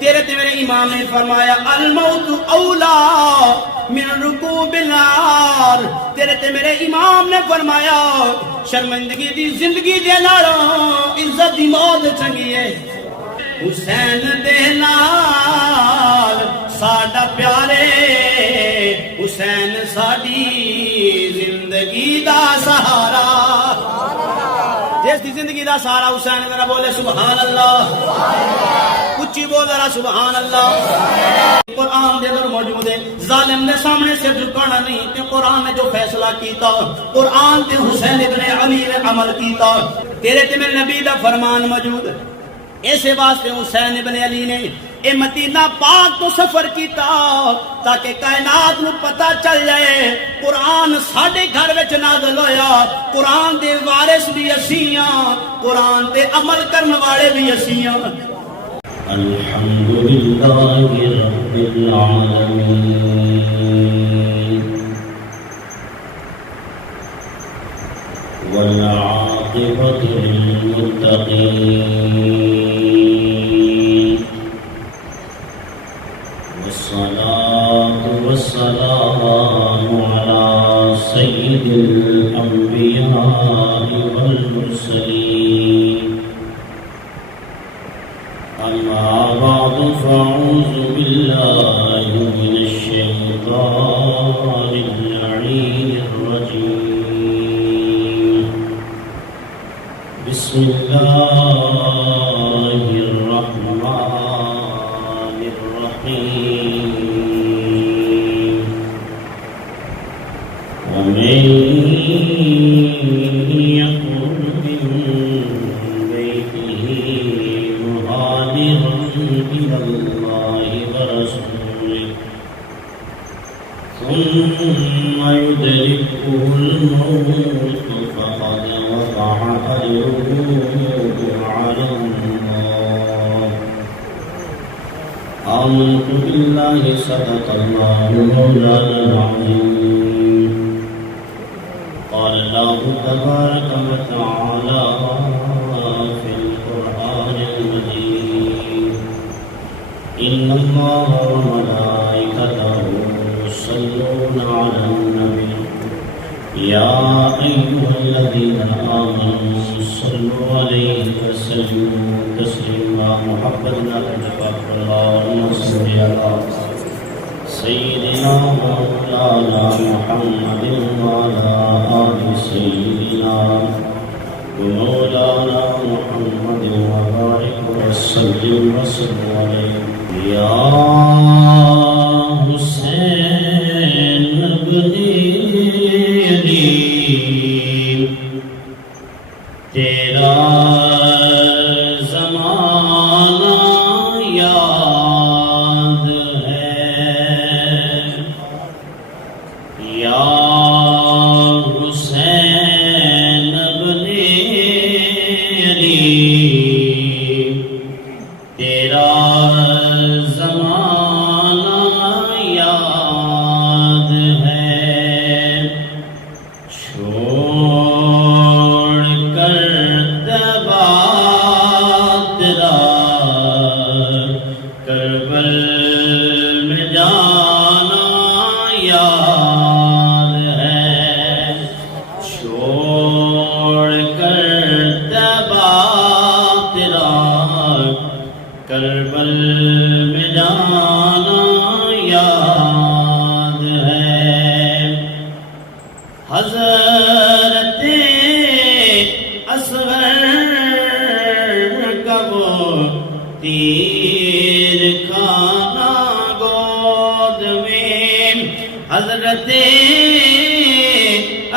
تیرے تے میرے امام نے فرمایا الموت اولا من رکوب النار، تیرے تے میرے امام نے فرمایا شرمندگی دی زندگی دے نالوں عزت دی موت چنگی ہے۔ حسین دے نال ساڈا پیارے، حسین ساڈی زندگی دا سہارا، جس دی زندگی دا سہارا حسین، ذرا بولے سبحان اللہ، اچھی بول ذرا سبحان اللہ۔ قرآن دے اندر موجود ہے ظالم نے سامنے سے جھکانا نہیں، تے قرآن نے جو فیصلہ کیتا، قرآن تے حسین ابن علی نے عمل کیتا، تیرے تے میرے نبی دا فرمان موجود، ایسے واسطے حسین ابن علی نے اے مدینہ پاک تو سفر کیتا تاکہ کائنات نو پتہ چل جائے قرآن ساڈے گھر وچ نازل ہویا، قرآن دے وارث بھی اسیاں، قرآن تے عمل کرن والے بھی اسیاں۔ الحمدللہ رب العالمین والعاقبۃ للمتقین والصلاة والسلام علی سید الانبیاء والمرسلین، اما بعد فاعوذ باللہ من الشیطان اللعین الرجیم، بسم اللہ الرحمن الرحیم، ومن يخرج من بيته مهاجرا إلى الله ورسوله ثم يدركه الموت فقد وقع أجره على الله، آمنت بالله صدق الله مولانا العظيم، قال الله تبارك وتعالى في القرآن المجيد، إن الله وملائكته يصلون على النبي يا أيها الذين آمنوا صلوا عليه وسلموا تسليما، محبتنا تجفاف اللهم صل على سيدنا مولانا محمد وعلى آل سيدنا ومولانا محمد وبارك وسلم عليه يا حسين ابن علی، تیرا زمانہ یاد ہے یا حسین ابن علی، تیرا زمانہ یاد ہے، چھوڑ کر تبا تیرا کربل میں جانا یاد ہے، چھوڑ کر تبا تیرا کربل میں جانا یاد ہے، حضرت اصغر کا وہ تیر کھانا گود میں، حضرت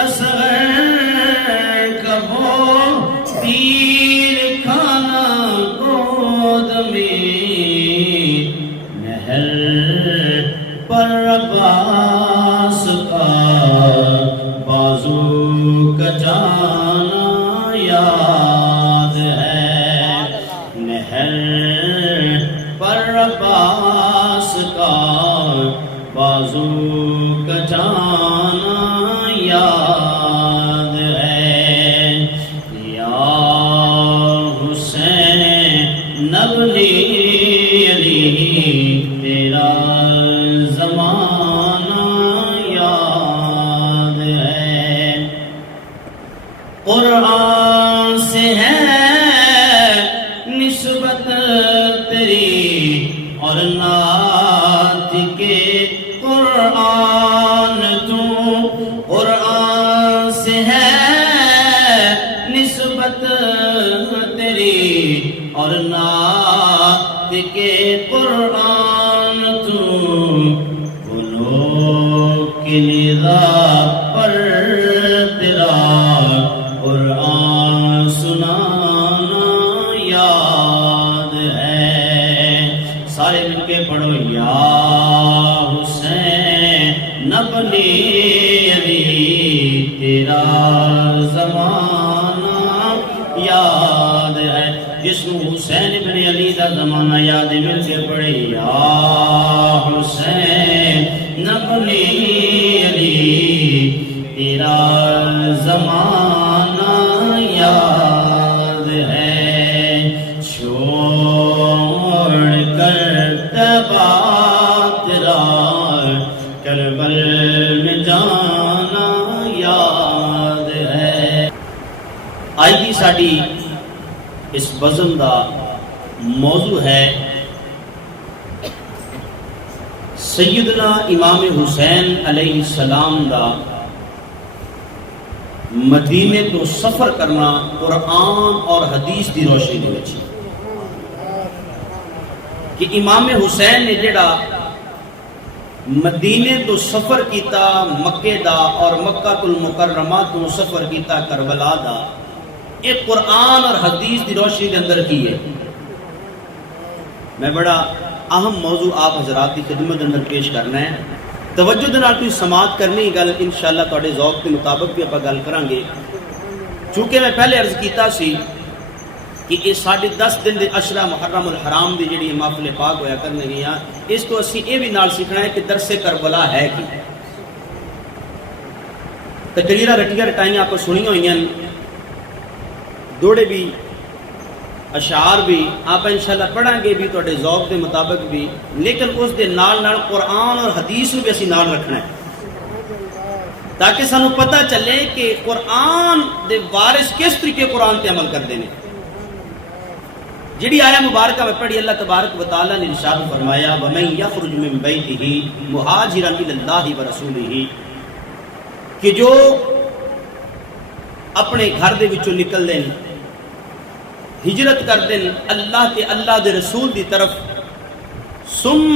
اصغر کا وہ تیر کھانا گود میں، نہر پر عباس کا بازو کچانا یاد ہے، نہر پر عباس کا بازو کچانا یاد ہے، یا حسین ابن علی، تیرا زمانہ یاد ہے، قرآن سے ہے نسبت تیری اور نعت کے قرآن تو، قرآن سے ہے نسبت تیری اور نعت کے قرآن تو، گنوں کی ندا پر تیرا قرآن سنانا یاد ہے۔ سارے مل کے پڑھو، یا حسین ابن علی تیرا زمانہ یاد ہے۔ جس کو حسین ابن علی دا زمانہ یاد ہے، مل کے پڑھے، یا حسین ابن علی تیرا زمانہ یاد ہے، چھوڑ کر تبا تیرا کربل میں جانا یاد ہے۔ آج دی ساڈی اس بزم دا موضوع ہے سیدنا امام حسین علیہ السلام دا مدینے تو سفر کرنا قرآن اور حدیث دی روشنی دے وچ، کہ امام حسین نے جڑا مدینے تو سفر کیتا مکے دا اور مکہ المکرمہ تو سفر کیتا کربلا دا، ایک قرآن اور حدیث دی روشنی کے اندر کی ہے۔ میں بڑا اہم موضوع آپ حضرات کی خدمت اندر پیش کرنا ہے، توجہ دے نال کوئی سماعت کرنی گل انشاءاللہ تواڈے ذوق کے مطابق بھی اپا گل کریں گے۔ چونکہ میں پہلے عرض کیتا سی کہ یہ 10.5 دن دے عشرہ محرم الحرام دی جڑی محفل پاک ہویا کرنے گیا، اس تو اسی یہ بھی نال سیکھنا ہے کہ درس کربلا ہے کی۔ تقریرہ رٹیاں رٹائیاں آپ کو سنی ہوئی ہیں، دوڑے بھی اشعار بھی آپ انشاءاللہ پڑھیں گے بھی تواڈے ذوق کے مطابق بھی، لیکن اس دے نال نال قرآن اور حدیث بھی اسی نال رکھنا ہے، تاکہ سانو پتہ چلے کہ قرآن دے وارث کس طریقے قرآن تے عمل کردے نے۔ جڑی آیا مبارکہ میں پڑھی، اللہ تبارک و تعالی نے ارشاد فرمایا، وَمَن يَخْرُجْ مِن بَيْتِهِ مُهَاجِرًا إِلَى اللَّهِ وَرَسُولِهِ، کہ جو اپنے گھر دے وچوں نکل دیں، ہجرت کر دیں اللہ تے اللہ دے رسول دی طرف، ثم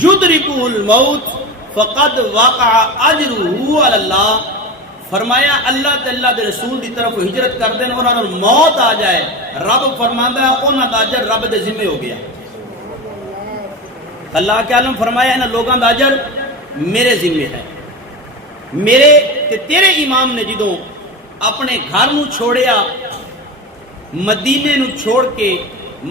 یدرکہ الموت فقد وقع اجرہ علی اللہ، فرمایا اللہ تے اللہ دے رسول دی طرف ہجرت کر دیں اور انہوں موت آ جائے، رب فرماندا ہے انہاں دا اجر رب دے ذمہ ہو گیا۔ اللہ کے عالم فرمایا انہاں لوگاں دا اجر میرے ذمہ ہے۔ میرے تے تیرے امام نے جدوں اپنے گھر نو چھوڑیا، مدینے نو چھوڑ کے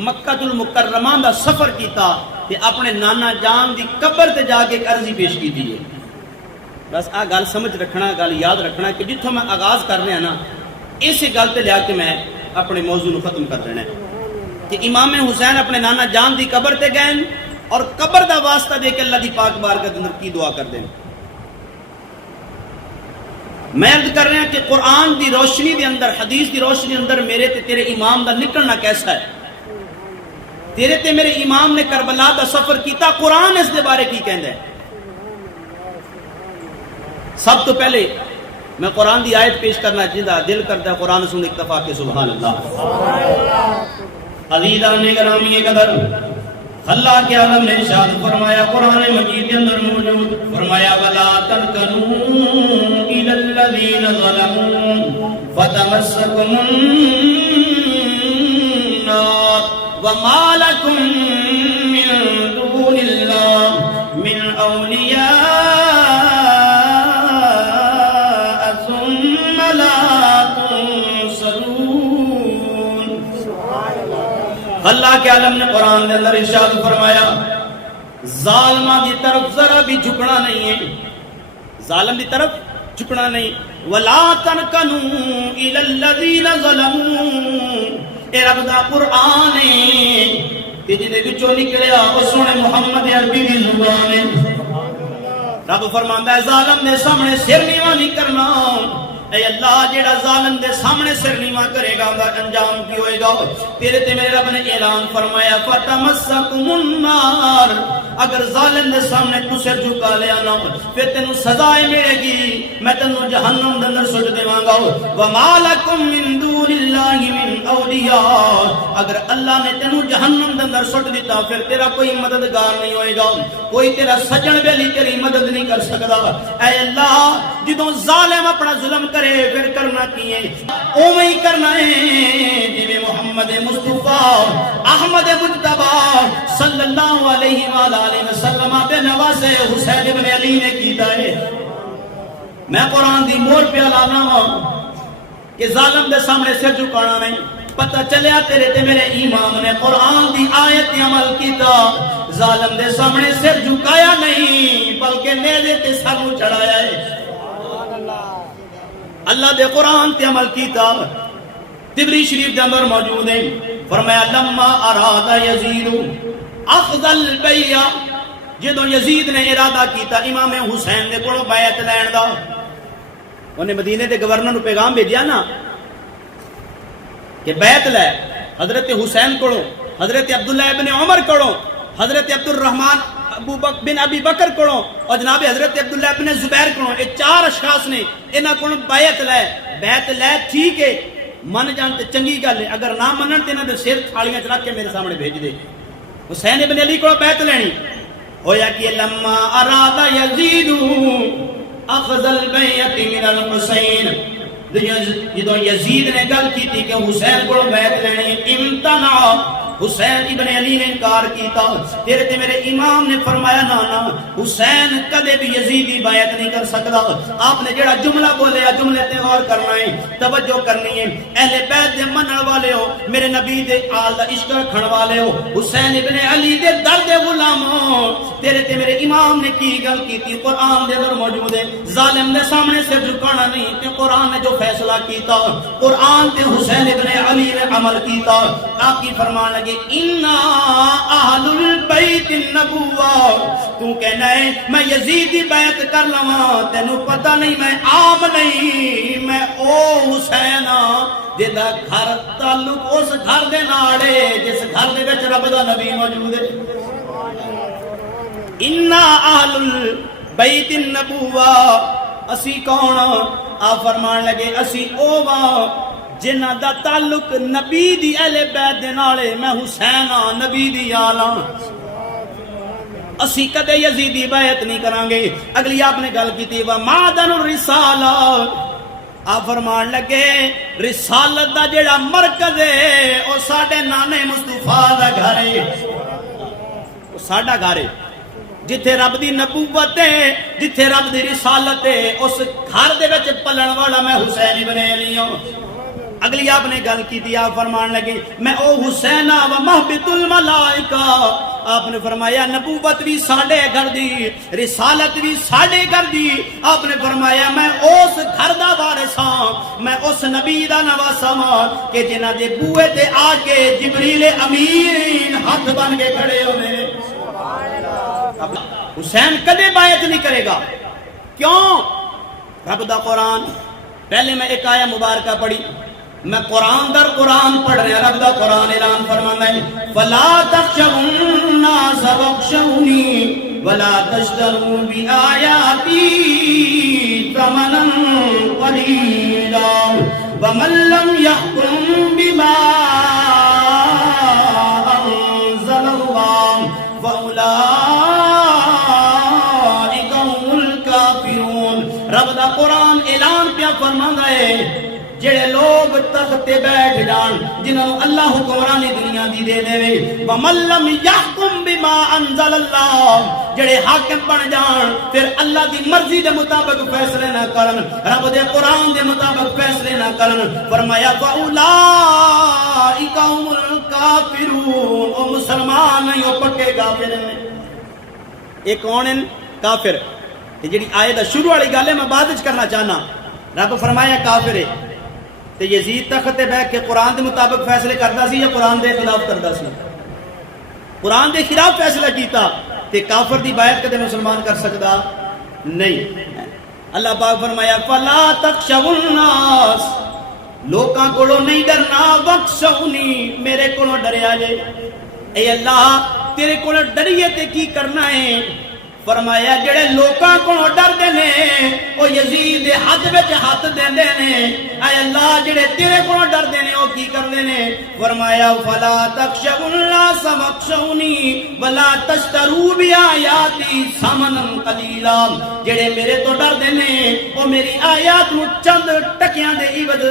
مکہ المکرمہ دا سفر کیتا، تے اپنے نانا جان دی قبر تے جا کے ایک عرضی پیش کی دی ہے۔ بس آ گل سمجھ رکھنا، گل یاد رکھنا کہ جتھوں میں آغاز کر رہا نا، اسی گل تے لیا کے میں اپنے موضوع نو ختم کر دینا ہے کہ امام حسین اپنے نانا جان دی قبر تے گئے اور قبر دا واسطہ دے کے اللہ دی پاک بارگاہ دے اندر کی دعا کر دیں۔ میں عرض کر رہا کہ قرآن دی روشنی دے اندر، حدیث دی روشنی اندر میرے تے تیرے امام دا نکلنا کیسا ہے؟ تیرے تے میرے امام نے کربلا دا سفر کیتا، قرآن اس دے بارے کی کہندا ہے؟ سب تو پہلے میں قرآن دی آیت پیش کرنا جندا دل کرتا ہے قرآن سن اکتفا کے سبحان اللہ۔ عزیزان گرامی قدر، اللہ کے عالم نے ارشاد فرمایا قرآن مجید کے اندر موجود، فرمایا وَلَا تَرْكَنُوا إِلَى الَّذِينَ ظَلَمُوا فَتَمَسَّكُمُ النَّارُ وَمَا لَكُم مِّن دُونِ اللَّهِ مِنْ أَوْلِيَاءَ ثُمَّ لَا تُنصَرُونَ۔ اللہ کے عالم نے قرآن کے اندر ارشاد فرمایا ظالمہ دی طرف ذرا بھی جھکنا نہیں ہے، ظالم دی طرف جھکنا نہیں۔ وَلَا تَرْكَنُوا إِلَى الَّذِينَ ظَلَمُوا، اے رب دا قرآن ہے، تے جدے وچوں نکلیا او سونے محمد عربی دی زبان ہے۔ رب فرماندا ہے ظالم دے سامنے سر نیواں نہیں کرنا۔ اے اللہ جیڑا ظالم دے سامنے سر نیواں کرے گا دا انجام کی ہوئے گا؟ تیرے تے میرے رب نے اعلان فرمایا فتمسکم النار، اگر ظالم دے سامنے تو سر جھکا لیا نا پھر تینوں سزا ملے گی، میں تینوں جہنم دے اندر سٹ دیواں گا۔ وما لکم من دون اللہ من اولیاء، اگر اللہ نے تینوں جہنم دے اندر سٹ دیتا پھر تیرا کوئی مددگار نہیں ہوئے گا، کوئی تیرا سجن بیلی تیری مدد نہیں کر سکتا۔ اے اللہ جدوں ظالم اپنا ظلم کرے پھر کرنا کی ہے؟ اوویں ہی کرنا ہے جویں محمد مصطفیٰ احمد مجتبی صلی اللہ علیہ وآلہ وسلم دے نواسے حسین ابن علی نے کیتا ہے۔ میں قرآن دی مور پہ لانا ہوں کہ ظالم دے سامنے سر جھکانا نہیں۔ پتہ چلیا تیرے تے میرے امام نے قرآن دی آیت عمل کیتا، ظالم دے سامنے سر جھکایا نہیں بلکہ نیزے تے سر نو چڑھایا ہے۔ اللہ دے قرآن تے عمل کیتا۔ تبری شریف دے اندر موجود ہے، فرمایا لما اراد یزید اخذ البیع، جدوں یزید نے ارادہ کیتا امام حسین دے کولوں بیعت لین دا، انہیں مدینے دے گورنر نو پیغام بھیجیا نا کہ بیعت لے حضرت حسین کولوں، حضرت عبداللہ ابن عمر کولوں، حضرت عبد الرحمن بن ابی بکر کولوں اور جناب حضرت عبداللہ ابن زبیر کولوں، یہ چار اشخاص نے، انہاں کولوں بیعت لے ٹھیک ہے، من جان تے چنگی گل ہے، اگر نہ منن تے انہاں دے سر تھالیاں چ رکھ کے میرے سامنے بھیج دے۔ حسین ابن علی کولوں بیعت لینی ہویا کہ لما اراد یزید اخذ البیعۃ من الحسین، جدوں یزید نے گل کی تھی کہ حسین کولوں بیعت لینی، امتنع حسین ابن علی نے انکار کیتا۔ تیرے تے میرے امام نے فرمایا نا نا حسین کدے بھی یزیدی بیعت نہیں کر سکتا۔ آپ نے جڑا جملہ بولیا جملے تے غور کرنا ہے، توجہ کرنی ہے۔ اہل بیت دے منن والے ہو، میرے نبی دے آل دا عشق رکھن والے ہو، حسین ابن علی دے درد غلام ہو، تیرے تے میرے امام نے کی گل کیتی قرآن دے اندر موجود ہے۔ ظالم دے سامنے سے جھکانا نہیں تے قرآن نے جو فیصلہ کیتا، قرآن تے حسین ابن علی نے عمل کیتا۔ آپ کی فرمان لگے اِنَّا اہل البیت النبوہ، تو کہنا ہے میں یزیدی بیعت کر لواں، تینوں پتہ نہیں میں عام نہیں، میں او حسین جدا گھر تعلق اس گھر دے نال ہے جس گھر دے وچ رب دا نبی موجود ہے۔ اِنَّا اہل البیت النبوہ، اسی کون؟ آپ فرمان لگے اسی او واں جنہ دا تعلق نبی دی اہل بیت دے نال ہے، میں حسین ہاں نبی دی آل ہاں، اسی کدے یزیدی بیعت نہیں کران گے۔ اگلی آپ نے گل کی تھی وَمَعْدَنُ الرِّسَالَةِ، آپ فرمان لگے رسالت دا جڑا مرکز ہے او ساڈے نانے مصطفیٰ دا گھر ہے، او ساڈا گھر ہے، جتھے رب دی نبوت ہے، جتھے رب دی رسالت ہے، اس گھر دے وچ پلن والا میں حسین ابن علی ہوں۔ اگلی آپ نے گل کی تھی، آپ فرمان لگے میں او حسین و محبت الملائکہ، آپ نے فرمایا نبوت بھی ساڑھے گھر دی، رسالت بھی ساڑھے گھر دی۔ آپ نے فرمایا میں اس گھر دا وارث ہاں، میں اس نبی دا نواسا ہاں کہ جنہ دے بوئے تے آ کے جبریل امین ہاتھ بن کے کھڑے ہوئے۔ حسین کدے بیعت نہیں کرے گا، کیوں؟ رب دا قرآن، پہلے میں ایک آیہ مبارکہ پڑھی، میں قرآن در قرآن پڑھ رہے ہیں، رب دا قرآن اعلان فرمانا ہے فَلَا تَخْشَوُا النَّاسَ وَاخْشَوْنِي وَلَا تَشْتَرُوا بِآيَاتِي ثَمَنًا قَلِيلًا وَمَن لَّمْ يَحْكُم بِمَا أَنزَلَ اللَّهُ فَأُولَٰئِكَ هُمُ الْكَافِرُونَ۔ رب دا قرآن اعلان پیا فرمانا ہے جڑے لوگ تخت تے بیٹھ جان، جنہاں نوں اللہ حکمرانی دنیا دی دے دے، وَمَن لَّمْ يَحْكُم بِمَا أَنزَلَ اللَّهُ، جڑے حاکم بن جان پھر اللہ دی مرضی دے مطابق فیصلے نہ کرن، رب دے قرآن دے مطابق فیصلے نہ کرن، فرمایا فَأُولَٰئِكَ هُمُ الْكَافِرُونَ، او مسلمان نہیں، او پکے کافر ہیں۔ یہ کون ہیں کافر؟ یہ جڑی آیت دا شروع والی گل ہے میں بعد وچ کرنا چاہنا، رب فرمایا کافر ہے تے یزید تخت تے بیٹھ کے قرآن دے مطابق فیصلے کردا سی یا قرآن دے خلاف کردا سی؟ قرآن دے خلاف فیصلہ کیتا تے کافر دی بیعت کدے مسلمان کر سکدا نہیں۔ اللہ پاک فرمایا فلا تخشوا الناس، لوکاں کولوں نہیں ڈرنا، وخشونی، میرے کولوں ڈریا جے۔ اے اللہ تیرے کولوں ڈریے تے کی کرنا ہے؟ فرمایا جڑے لوکاں کولوں ڈردے نے او یزید دے ہاتھ وچ ہاتھ دیندے نے، اے اللہ جڑے تیرے کولوں ڈردے نے او کی کردے نے؟ فرمایا فلا تخشوا الناس واخشونی ولا تشتروا بآیاتی ثمنا قلیلا، جڑے میرے تو ڈردے نے او میری آیات نو چند ٹکیاں دے عوض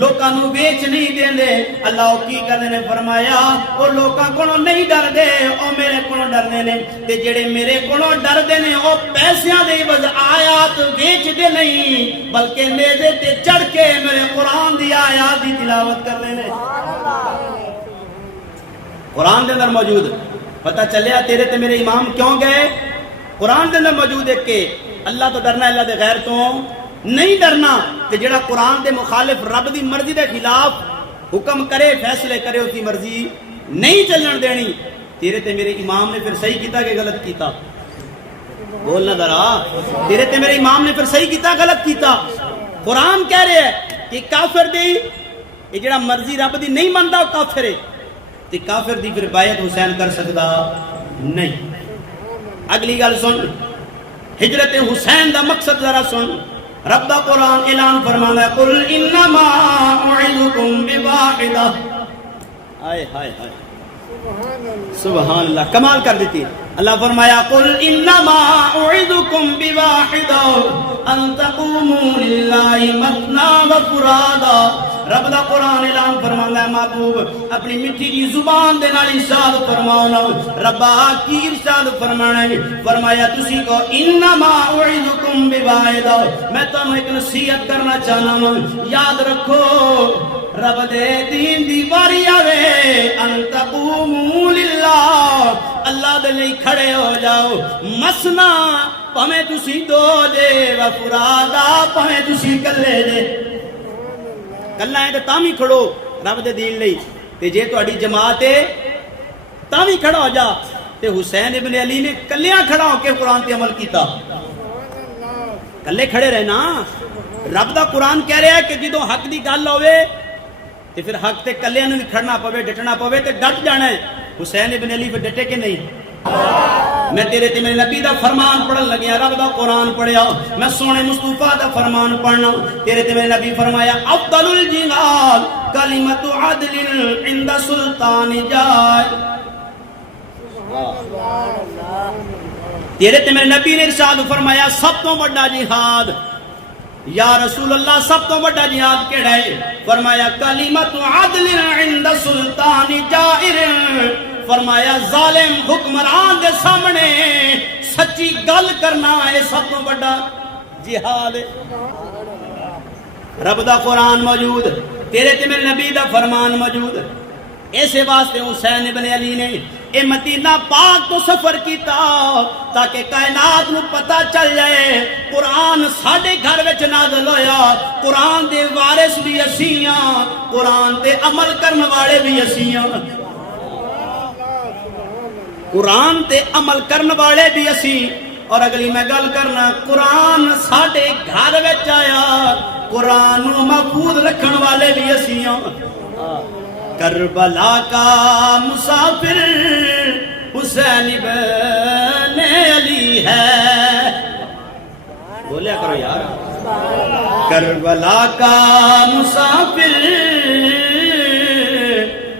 لوکاں نو بیچ نہیں دیندے۔ اللہ او کی کردے نے؟ فرمایا او لوکاں کولوں نہیں ڈردے، او میرے کولوں ڈردے نے، تے جڑے میرے کولوں ڈردے نے او پیسیاں دے عوض آیات ویچ دے نہیں بلکہ نیزے تے چڑھ کے میرے قرآن دی آیات دی تلاوت کر دے نے۔ قرآن دے اندر موجود پتہ چلیا تیرے تے میرے امام کیوں گئے؟ قرآن دے اندر موجود ہے کہ اللہ تو ڈرنا، اللہ دے غیر تو نہیں ڈرنا، تے جڑا قرآن دے مخالف رب دی مرضی دے خلاف حکم کرے، فیصلے کرے، اس دی مرضی نہیں چلن دینی۔ تیرے تے میرے امام نے پھر صحیح کیتا کہ غلط کیتا؟ بولنا ذرا، تیرے تے میرے امام نے پھر صحیح کیتا غلط کیتا؟ قرآن کہہ رہے ہے کہ کافر دی یہ جڑا مرضی رب دی نہیں مندا وہ کافر ہے، تے کافر دی پھر بیعت حسین کر سکدا نہیں۔ اگلی گل سن، ہجرت حسین دا مقصد ذرا سن۔ رب دا قرآن اعلان فرمانا ہے قل انما اعظکم بواحدہ، آئے ہائے ہائے سبحان اللہ، کمال کر دیتی ہے۔ اللہ فرمایا قل انما اعظکم بواحدہ ان تقوموا للہ مثنی وفرادا۔ رب دا قرآن اعلان فرمانا ہے محبوب اپنی میٹھی جی زبان دے نال ارشاد فرماؤنا، ربا کی ارشاد فرمانا ہے؟ فرمایا تسی کو انما اعظکم بواحدہ، میں تمہیں ایک نصیحت کرنا چاہنا ہوں، یاد رکھو رب دے دین دی باری آوے ان تقوموا للہ، اللہ دے لئی کھڑے ہو جاؤ، مسنا پہمیں تسی دو جے وفرادا پہمیں تسی کلے جے، کلہ ہے تے تامی کھڑو رب دے دین لئی، تے جے تو اڈی جماعت ہے تامی کھڑا ہو جا۔ تے حسین ابن علی نے کلیاں کھڑا ہو کے قرآن تے عمل کیتا، کلے کھڑے رہنا۔ رب دا قرآن کہہ رہا ہے کہ جدوں حق دی گل ہوئے تے پھر حق تے کلیاں نوں کھڑنا پوے، ڈٹنا پوے تے ڈٹ جانا ہے۔ حسین ابن علی پہ ڈٹے کہ نہیں؟ میں تیرے تے میرے نبی دا فرمان پڑھن لگیا، رب دا قرآن پڑھیا، میں سونے مصطفیٰ دا فرمان پڑھنا، تیرے تے میرے نبی فرمایا افضل الجہاد کلمۃ عدل عند سلطان جائر۔ تیرے تے میرے نبی نے ارشاد فرمایا سب تو بڑا جہاد، یا رسول اللہ سب تو بڑا جہاد کیڑا ہے؟ فرمایا کلمۃ عدل عند سلطان جائر، فرمایا ظالم حکمران دے سامنے سچی گل کرنا ہے سب تو بڑا جہاد۔ رب دا قرآن موجود، تیرے تے میرے نبی دا فرمان موجود، ایسے واسطے حسین ابن علی نے اے مدینہ پاک تو سفر کیتا تاکہ کائنات نو پتہ چل جائے قرآن ساڈے گھر وچ نازل ہویا، قرآن دے وارث بھی اسیاں، قرآن تے عمل کرن والے بھی اسیاں، قرآن تے عمل کرن والے بھی اسی۔ اور اگلی میں گل کرنا، قرآن ساڈے گھر وچ آیا، قرآن نو محفوظ رکھن والے بھی اسیاں۔ کربلا کا مسافر حسین ابن علی ہے، بولیا کرو یار، کربلا کا مسافر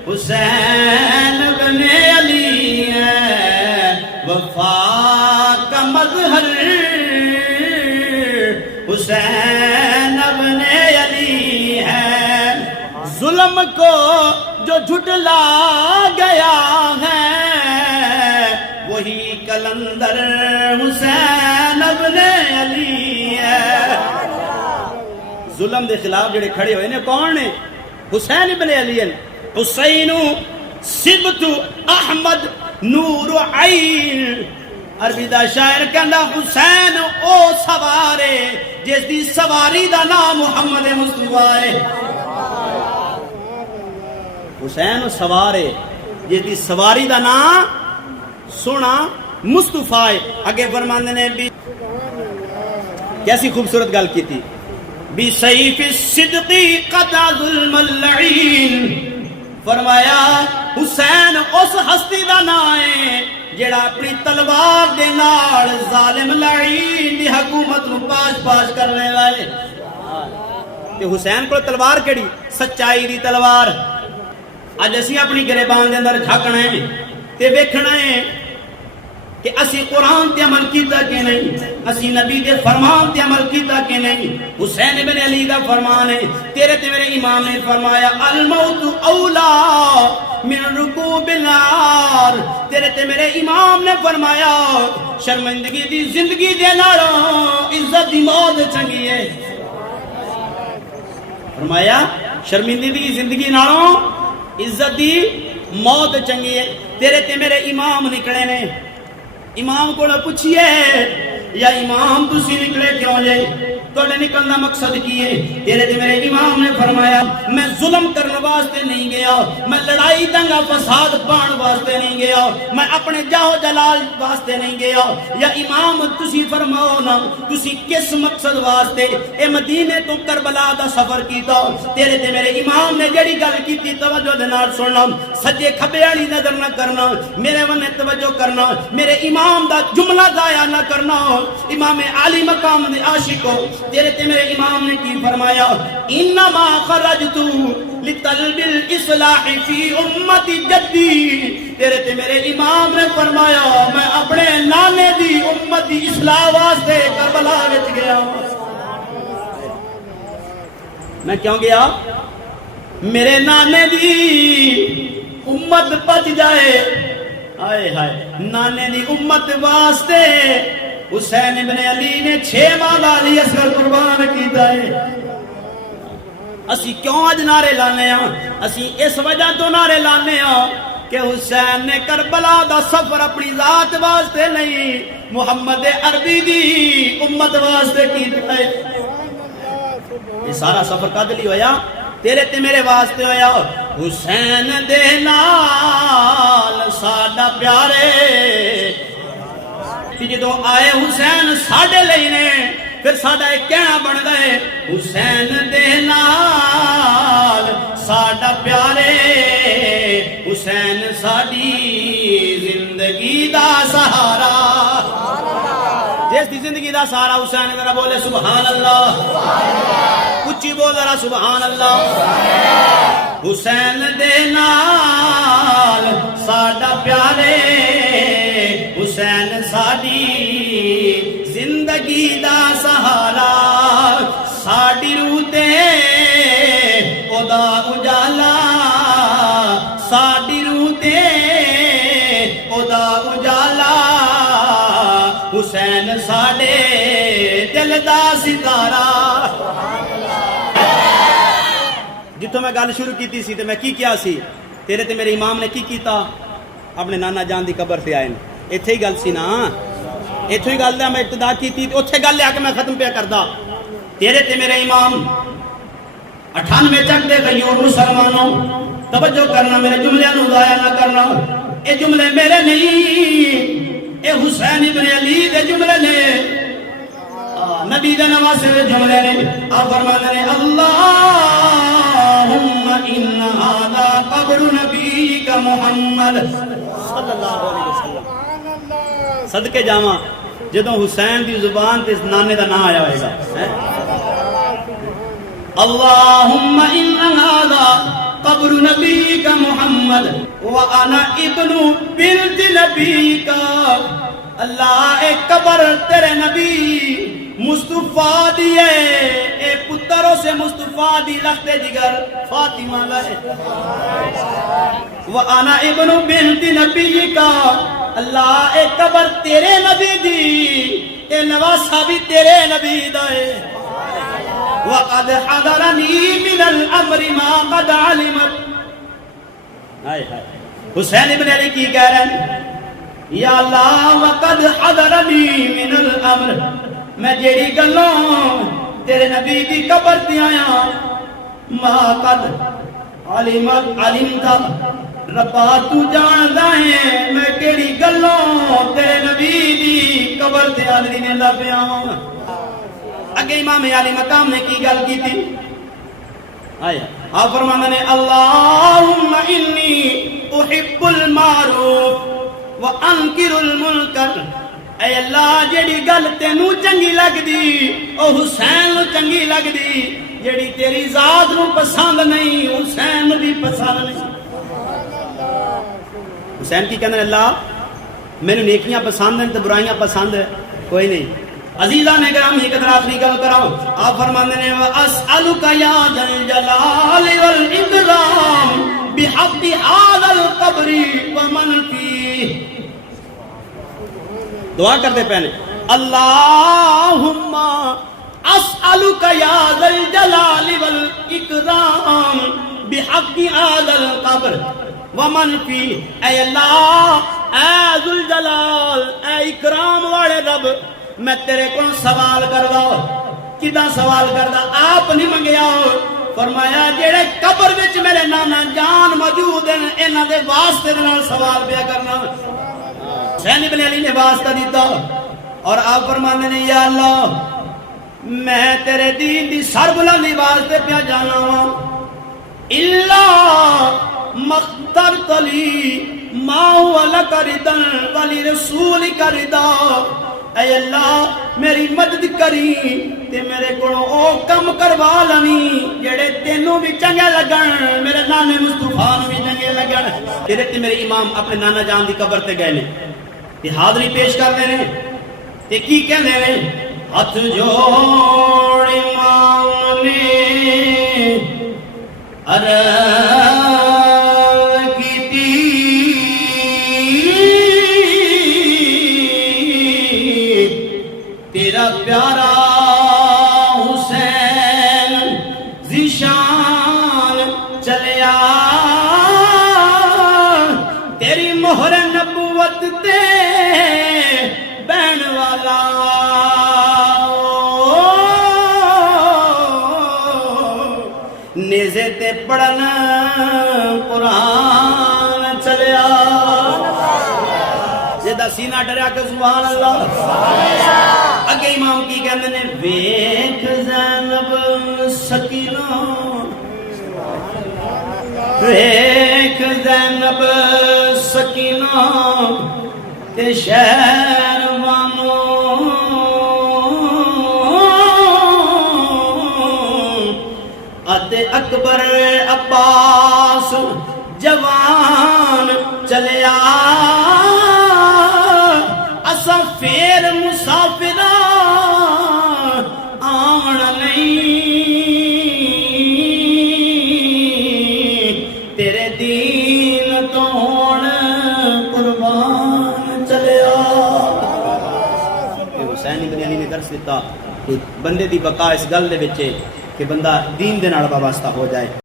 حسین ابن علی ہے، وفا کا مظہر حسین ابن علی ہے، ظلم کو جو جھٹلا گیا ہے وہی کلندر حسین ابن علی ہے۔ ظلم دے خلاف جڑے کھڑے ہوئے نے کون نے؟ حسین ابن علی۔ حسین سبت احمد نور عین، عربی دا شاعر کہندا حسین او سوارے جس دی سواری دا نام محمد مصطفیٰ ہے۔ حسین سوارے جس دی سواری دا نام سونا مصطفیٰ ہے. اگے فرماندے نے بھی کیسی خوبصورت گل کی تھی. بسیف الصدق قطع ظلم اللعین. فرمایا حسین اس ہستی دا نام ہے جڑا اپنی تلوار دے نال ظالم لعین دی حکومت نو پاش پاش کرنے والے. تے حسین کو تلوار کیڑی؟ سچائی دی تلوار. اج اسی اپنی گریبان دے اندر جھکنا ہے تے ویکھنا ہے کہ اسی قرآن تے عمل کیتا کہ نہیں, اسی نبی دے فرمان تے عمل کیتا کہ نہیں. حسین ابن علی دا فرمان ہے, تیرے تے میرے امام نے فرمایا الموت اولا من رکوب النار. تیرے تے میرے امام نے فرمایا شرمندگی دی زندگی دے نالوں عزت دی موت چنگی ہے. فرمایا شرمندگی دی زندگی نالوں عزت دی موت چنگی ہے. تیرے تے میرے امام نکلے نے. امام کو پوچھئے یا امام تسی نکلے کیوں جائے, توڑے نکلنا مقصد کی ہے؟ تیرے تے میرے امام نے فرمایا میں ظلم کرنے واسطے نہیں گیا, میں لڑائی دنگا فساد پان واسطے نہیں گیا, میں اپنے جاہو جلال واسطے نہیں گیا. یا امام تسی فرماؤ نا تسی کس مقصد واسطے اے مدینے تو کربلا دا سفر کیتا؟ تیرے تے میرے امام نے جڑی گل کیتی توجہ دے نال سننا, سجے کھبے والی نظر نہ کرنا, میرے ونے توجہ کرنا, میرے امام دا جملہ ضائع نہ کرنا. امام عالی مقام دے عاشقو, تیرے تے میرے امام نے کی فرمایا انما خرجت لطلب الاصلاح فی امت جدی. تیرے تے میرے امام نے فرمایا میں اپنے نانے دی امت دی اصلاح واسطے کربلا وچ گیا. میں کیوں گیا؟ میرے نانے دی امت بچ جائے. آئے ہائے, نانے دی امت واسطے حسین ابن علی نے 6 ماہ علی اصغر قربان کیتا ہے. اسی کیوں اج نعرے لانے ہاں؟ اسی اس وجہ تو نعرے لانے ہاں کہ حسین نے کربلا دا سفر اپنی ذات واسطے نہیں, محمد عربی دی امت واسطے کیتا ہے. یہ سارا سفر کد لئی ہویا؟ تیرے تے میرے واسطے ہویا. حسین دے نال ساڈا پیارے جدو آئے حسین ساڈے لئی نے, پھر ساڈا ایک کہنا بن گئے حسین دے نال ساڈا پیارے, حسین ساڈی زندگی دا سہارا. جس دی زندگی دا سہارا حسین, ذرا بولے سبحان اللہ, اچھی بول ذرا سبحان اللہ. حسین دے نال ساڈا پیارے, حسین ساڈی زندگی دا سہارا. ساڈی روح تے او دا اجالا, ساڈی روح تے او دا اجالا. حسین ساڈے دل دا ستارہ. جتوں میں گل شروع کیتی سی تے میں کی کیا سی, تیرے تے میرے امام نے کی کیتا؟ اپنے نانا جان دی قبر تے آئے. ایتھے ہی گل سی نا, ایتھے ہی گل دا میں ابتدا کیتی تے اوتھے گل لے کے میں ختم پیا کردا. تیرے تے میرے امام 98 چک دے غیور مسلمانوں توجہ کرنا, میرے جملے نو ضائع نہ کرنا. اے جملے میرے نہیں, اے حسین ابن علی دے جملے نے, نبی دے نواسے دے جملے نے. آپ فرماتے ہیں اللہم ان ھذا قبر نبیک محمد صلی اللہ علیہ وسلم. صدقے جاواں جدوں حسین دی زبان تے نانے دا نام آیا ہوئے گا. اللہم ان ھذا قبر نبیک محمد وانا ابن بنت نبیک. اللہ اے قبر تیرے نبی مصطفیٰ دیئے, اے پتروں سے مصطفیٰ دی لخت جگر فاطمہ لائے. وَأَنَا ابن بنت نبی کا, اللہ اے قبر تیرے نبی دی, اے نواسا بھی تیرے نبی دائے. وَقَدْ حَضَرَنِي مِنَ الْأَمْرِ مَا قَدْ عَلِمَتْ. حسین ابن علی کی کہہ رہے ہیں یا اللہ وَقَدْ حَضَرَنِي مِنَ الْأَمْرِ, میں جیڑی گلوں تیرے نبی دی قبر تے آیا, ما قد علمت علمتا, ربا تو جاندا ہے میں کیڑی گلوں تیرے نبی دی قبر تے حاضری نے لا پیا ہاں۔ اگے امام علی مقام نے کی گل کی تھی آیا آپ فرماندے نے اللہم انی احب المعروف وانکر المنکر، اے اللہ جیڑی گل تینوں چنگی لگدی او حسین نوں چنگی لگدی، جیڑی تیری ذات نوں پسند نہیں حسین نوں بھی پسند نہیں۔ حسین کی کہنے اللہ مینوں نیکیاں پسند ہیں تے برائیاں پسند ہے کوئی نہیں۔ عزیزاں نے گرامی ایک آخری گل کراؤ، آپ فرماندے نے واسألک یا ذل جلال والاکرام بحق ھذا القبر ومن فیہ، دعا کرتے پہنے اللہم اسألک یا ذل جلال والاکرام بحق ھذا القبر ومن فیہ، اے اللہ اے ذل جلال اے اکرام والے رب میں تیرے کو سوال کردا، کدا سوال کردا آپ نہیں منگیا، فرمایا جیڑے قبر وچ میرے نانا جان موجود ہیں انہاں دے واسطے نال سوال پیا کرنا۔ حسین ابن علی نے واسطہ دیتا اور آپ فرماندے نے یا اللہ میں تیرے دین دی سربلندی واسطے پیا جانا وا، الا مخترت لی ما هو لک رضا ولرسولک رضا، اے اللہ میری مدد کری تے میرے کو او کم کروا لویں جڑے تینوں بھی چنگے لگن، میرے نانے مصطفیٰ نوں بھی چنگے لگن۔ تیرے تے میرے امام اپنے نانا جان دی قبر تے گئے نے تے حاضری پیش کرتے ہیں تے کی کہندے نے ہاتھ جوڑ امام نے عرض تیرا پیارا حسین ذیشان چلیا، تیری مہر نبوت تے بہن والا نیزے تے پڑھن قرآن چلیا، جدا سینہ ڈریا کہ سبحان اللہ۔ اگے امام کی کہندے نے ویکھ زینب سکینہ، ویکھ زینب سکینہ تے شہر وانو اتے اکبر عباس جوان چلیا، اسا پھر مسافر آن نہیں تیرے دین تو ہون قربان چلیا۔ حسین ابن علی نے درس دیتا کہ بندے دی بقا اس گل دے وچ کہ بندہ دین دے نال وابستہ ہو جائے۔